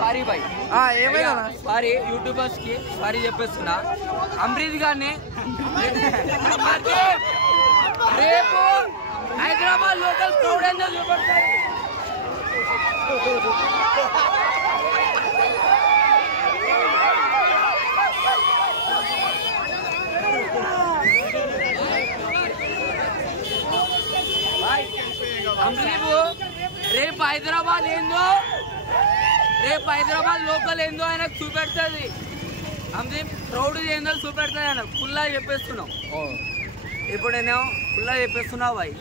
Sorry bye, ఏమైనా sorry YouTubers కి sorry చెప్పేస్తున్నా. Amrit గారిని రేపు హైదరాబాద్ లోకల్ క్రౌడ్ ఏందో చూపెడతారు. రేపు హైదరాబాద్ ఏందో, రేపు హైదరాబాద్ లోకల్ ఏందో ఆయనకు చూపెడుతుంది. అమృత్ క్రౌడ్ ఏందో చూపెడుతుంది ఆయన. ఫుల్లా చెప్పేస్తున్నాం ఇప్పుడు. నేను ఫుల్లా చెప్పేస్తున్నావు బాయ్,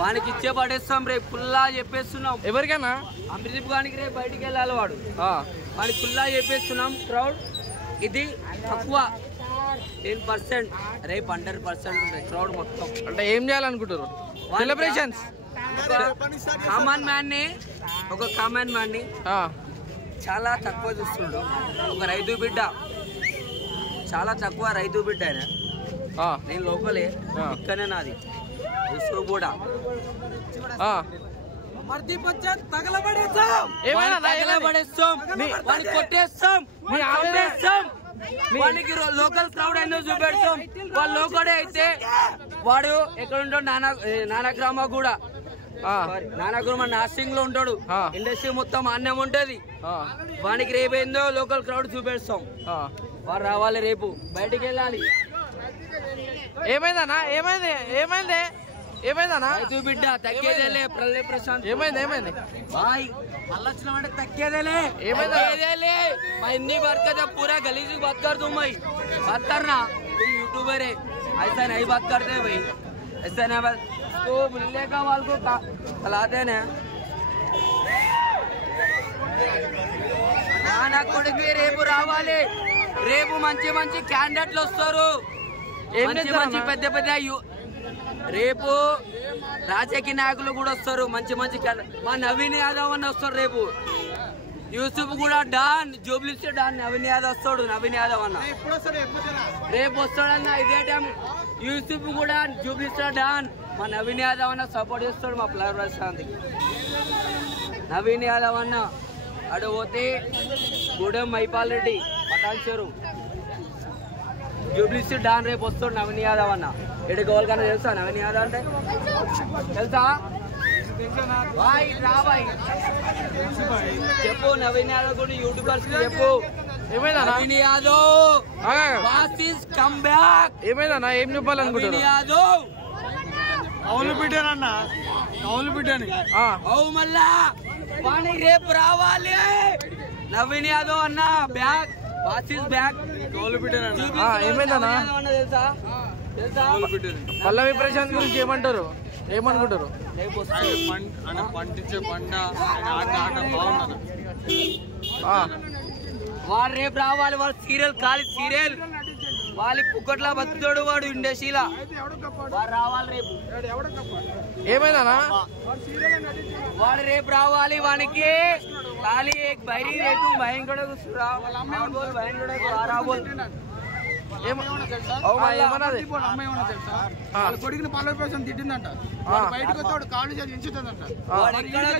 వానికి ఇచ్చే పడేస్తాం. రేపు ఫుల్లా చెప్పేస్తున్నాం. ఎవరికైనా అమృత్ గానికి రేపు బయటికి వెళ్ళాలి వాడు. వానికి ఫుల్లా చెప్పేస్తున్నాం. క్రౌడ్ ఇది తక్కువ 10%, రేపు 100% ఉంటుంది క్రౌడ్ మొత్తం. అంటే ఏం చేయాలనుకుంటారు? సెలబ్రేషన్స్ కామన్ మ్యాన్ ని, ఒక కామన్ మ్యాన్ ని చాలా తక్కువ చూస్తున్నాడు. ఒక రైతు బిడ్డ, చాలా తక్కువ రైతు బిడ్డ ఆయన. నేను లోకలే, ఇక్కడనే నాది కూడా. తగలబడేస్తాం, కొట్టేస్తాం, వానికి లోకల్ క్రౌడ్ ఏందో చూపెడతాం. వాళ్ళు లోకడే అయితే వాడు ఎక్కడ ఉంటాడు? నానగ్రామ కూడా, నానగ్రామ నాసింగ్ లో ఉంటాడు. ఇండస్ట్రీ మొత్తం అన్నం ఉంటది. వానికి రేపు ఏందో లోకల్ క్రౌడ్ చూపెడతాం. వాడు రావాలి, రేపు బయటికి వెళ్ళాలి. ఏమైందన్నా? ఏమైంది? ఏమైంది? ఏమైందన్నా? రైతు బిడ్డ తగ్గేదేలే. ప్రళయ ప్రశాంత్ ఏమైంది? ఏమైంది भाई अल्लाह चला तक्केदेले तक्केदेले मैं इतनी बात कर जब पूरा गली से बात कर दूं मैं बात करना तुम यूट्यूबर है ऐसा नहीं बात करते भाई ऐसा नहीं बस तो मिलने का वाल को चलाते ना నానా కొడుకు రేపు రావాలి రేపు మంచి మంచి క్యాండిడేట్లు వస్తారు మంచి మంచి పెద్ద పెద్ద రేపు రాజకీయ నాయకులు కూడా వస్తారు మంచి మంచి మా నవీన్ యాదవ్ అన్న వస్తారు రేపు యూసుఫ్ కూడా డాన్ జూబ్లీస్ డాన్ నవీన్ యాదవ్ వస్తాడు నవీన్ యాదవ్ అన్న రేపు వస్తాడన్న ఇదే టైం యూసుఫ్ కూడా జూబ్లీస్ డాన్ మా నవీన్ యాదవ్ అన్న సపోర్ట్ చేస్తాడు మా ప్లేయర్ ప్రశాంత్కి నవీన్ యాదవ్ అన్న అటు పోతే గూడెం మైపాల్ రెడ్డి పటాన్చెరు జూబ్లీస్ డాన్ రేపు వస్తాడు నవీన్ యాదవ్ అన్న ఎటు గోల్ కన్నా తెలుసా నవీన్ యాదవ్ అంటే తెలుసా బాయ్ రా బాయ్ చెప్పు నవీన్ యాదవ్ గురించి యూట్యూబర్స్ చెప్పు ఏమైనా Naveen Yadav what is come back ఏమైనా ఏం చెప్పాలనుకుంటున్నారు నవీన్ యాదవ్ అవును బిడ్డనన్నా అవును బిడ్డని అవు మళ్ళా వాణి రేపు రావాలి నవీన్ యాదవ్ అన్న బ్యాక్ వాట్ ఇస్ బ్యాక్ అవును బిడ్డనన్నా ఏమైందన్నా తెలుసా తెలుసా పల్లవి ప్రశాంత్ గురించి ఏమంటారు ఏమనుకుంటారు పండించే పంట ఆట బాగున్నాను వాడు రేపు రావాలి వాడు సీరియల్ ఖాళీ సీరియల్ వాళ్ళ పుక్కట్లా బతుకుతాడు వాడు ఇండస్ట్రీలా వాడు రావాలి రేపు ఏమైందన్నా వాడు రేపు రావాలి వానికి ఖాళీ బైరీ రేటు భయంకర కొడుకుని పల్లవి ప్రశాంత్ తిట్టిందంట బయటకు వచ్చాడు కాళ్ళు చేసి ఎంచుతుందంట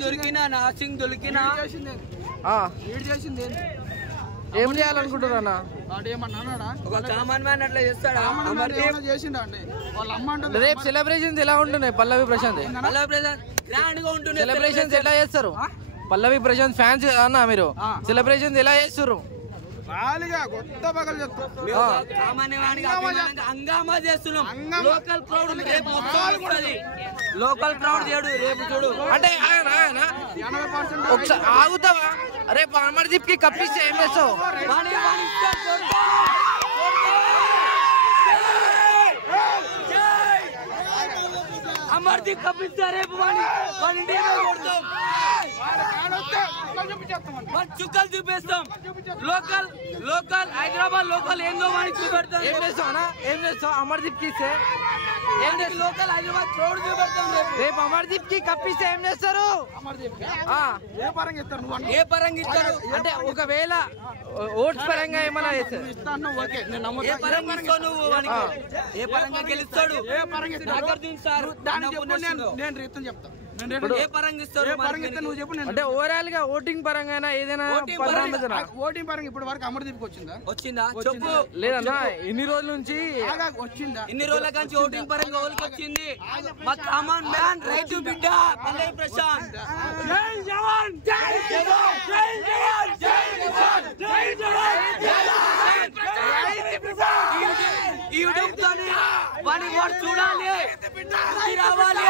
దొరికినా నాసింగ్ దొరికినా చేసింది ఏం చేయాలనుకుంటారు అన్న వాడు ఏమన్నా ఒక కామన్ మ్యాన్ అట్లా చేస్తాడా చేసిండ అండి వాళ్ళ అమ్మ అంటే రేపు సెలబ్రేషన్స్ ఎలా ఉంటున్నాయి పల్లవి ప్రశాంత్ పల్లవి ప్రశాంత్ గ్రాండ్ గా ఉంటుంది సెలబ్రేషన్స్ ఎలా చేస్తారు పల్లవి ప్రశాంత్ ఫ్యాన్స్ అన్న మీరు సెలబ్రేషన్స్ ఎలా చేస్తారు కొత్త పగలు చెప్తాం హంగామా చేస్తున్నాం లోకల్ క్రౌడ్ రేపు లోకల్ క్రౌడ్ చేయడు రేపు చూడు అంటే ఒకసారి ఆగుతావా రేపు అమర్దీప్ కి కప్పిస్తే ఏం చేస్తావు అమర్దీప్ కప్పిస్తా రేపు చుక్కలు చూపిస్తాం లోకల్ లోకల్ హైదరాబాద్ లోకల్ ఏందో మనకి చూపెడతాం ఏం చేస్తావు ఏం చేస్తావు అమర్దీప్ కి ఇస్తే ఏం లోకల్ హైదరాబాద్ క్రౌడ్ చూపెడతాం రేపు అమర్దీప్ కి కప్పిస్తే ఏం చేస్తారు ఏ పరంగా ఇస్తారు ఏ పరంగా ఇస్తారు అంటే ఒకవేళ ఓట్స్ పరంగా ఏమైనా చేస్తారు ఏ పరంగా ఇస్తావు నువ్వు ఏ పరంగా గెలుస్తాడు ఏ పరంగా సార్ నేను రీతం చెప్తాను ఏ పరంగా ఇస్తారు నువ్వు చెప్పు. అంటే ఓవరాల్ గా ఓటింగ్ పరంగా ఏదైనా ఓటింగ్ పరంగా ఇప్పుడు వరకు అమర్దీప్ వచ్చిందా చెప్పు. లేదన్నా ఇన్ని రోజుల నుంచి వచ్చిందా? ఇన్ని రోజుల నుంచి ఓటింగ్ పరంగా ఓలికి వచ్చింది మా కామన్ మ్యాన్ రైతు బిడ్డ పల్లవి ప్రశాంత్. జై జవాన్ జై జవాన్ జై జవాన్ జై జవాన్ జై జవాన్ యూట్యూబ్ తోని వాని వాడు చూడాలి రావాలి.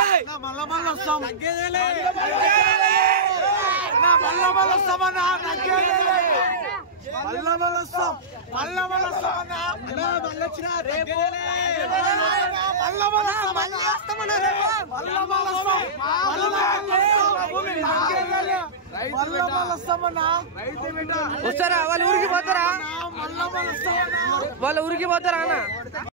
వస్తారా వాళ్ళ ఊరికి పోతారా? వాళ్ళ ఊరికి పోతారా అన్న?